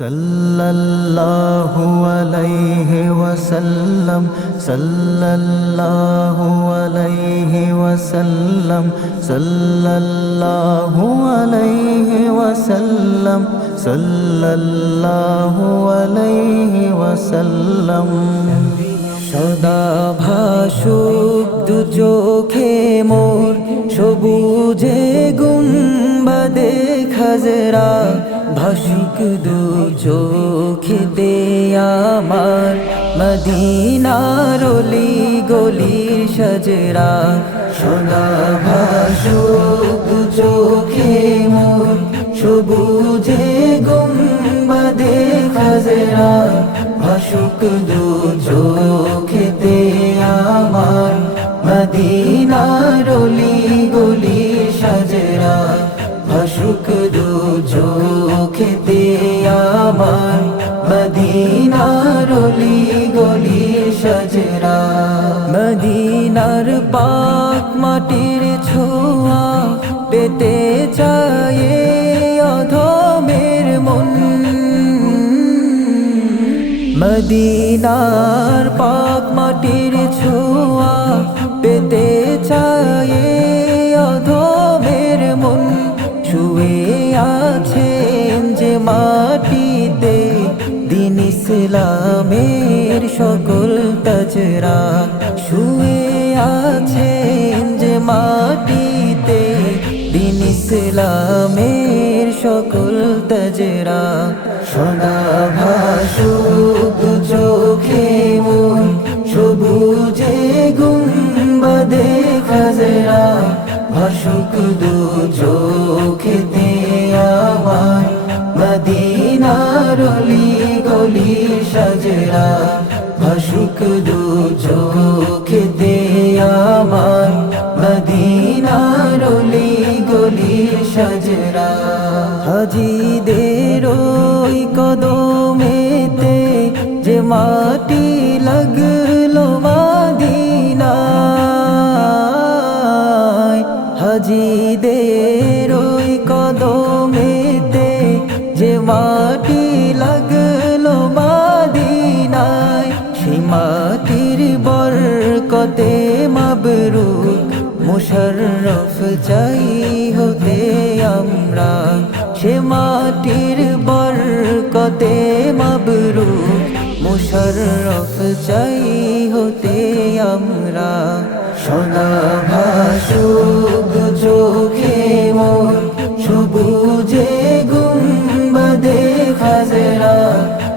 সাল্লাল্লাহু আলাইহি ওয়াসাল্লাম, সাল্লাল্লাহু আলাইহি ওয়াসাল্লাম, সাল্লাল্লাহু আলাইহি ওয়াসাল্লাম, সাল্লাল্লাহু আলাইহি ওয়াসাল্লাম। সদা ভাসুক চোখে মোর, সবুজে গুম্বাদে খাজরা ভাসুক দু চোখে আমার মদিনার অলি গলির সজরা সদা ভাসুক চোখে মোর সবুজে গুম্বাদে খাজরা ভাসুক দু চোখেতে আমার মদিনার গলি সাজরা। মদিনার পাক মাটির ছোঁয়া পেতে চায়ে অধমের মন। মদিনার পাক মাটির ছোঁয়া পেতে চায়ে ইসলামের সকল তজরা শুয়ে আছেন যে মাটিতে। দিন ইসলামের সকল তজরা সদা ভাসুক চোখে মন, সবুজে গুম্বাদে খাজরা। ভাসুক দু চোখেতে আমার মদিনার গলি সাজরা, ভাসুক দু চোখেতে আমার। মদিনার অলি গলি সাজরা, হাজিদের ওই কদমেতে যে মাটি লাগল মাদিনায়। হাজিদের ওই কদমেতে যে মাটি মাটির বরকতে মাবরুক, মুশাররফ চাই হতে আমরা। সে মাটির বরকতে মাবরুক, মুশাররফ চাই হতে আমরা। সোনা ভাসুক চোখে মোর সবুজে গুম্বাদে খাজরা।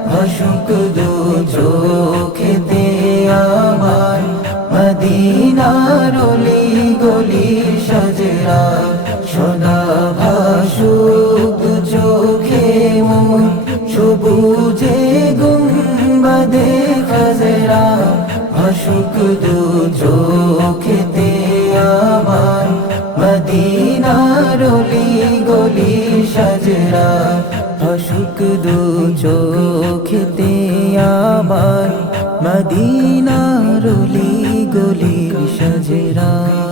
ভাসুক দু চোখেতে মদিনার অলি গলি সাজরা সদা ভাসুক চোখে মোর সবুজে গুম্বাদে খাজরা, ভাসুক দু চোখেতে আমার মদিনার অলি গলি সাজরা, ভাসুক দু চোখেতে আমার মদিনার অলি গলি সাজরা।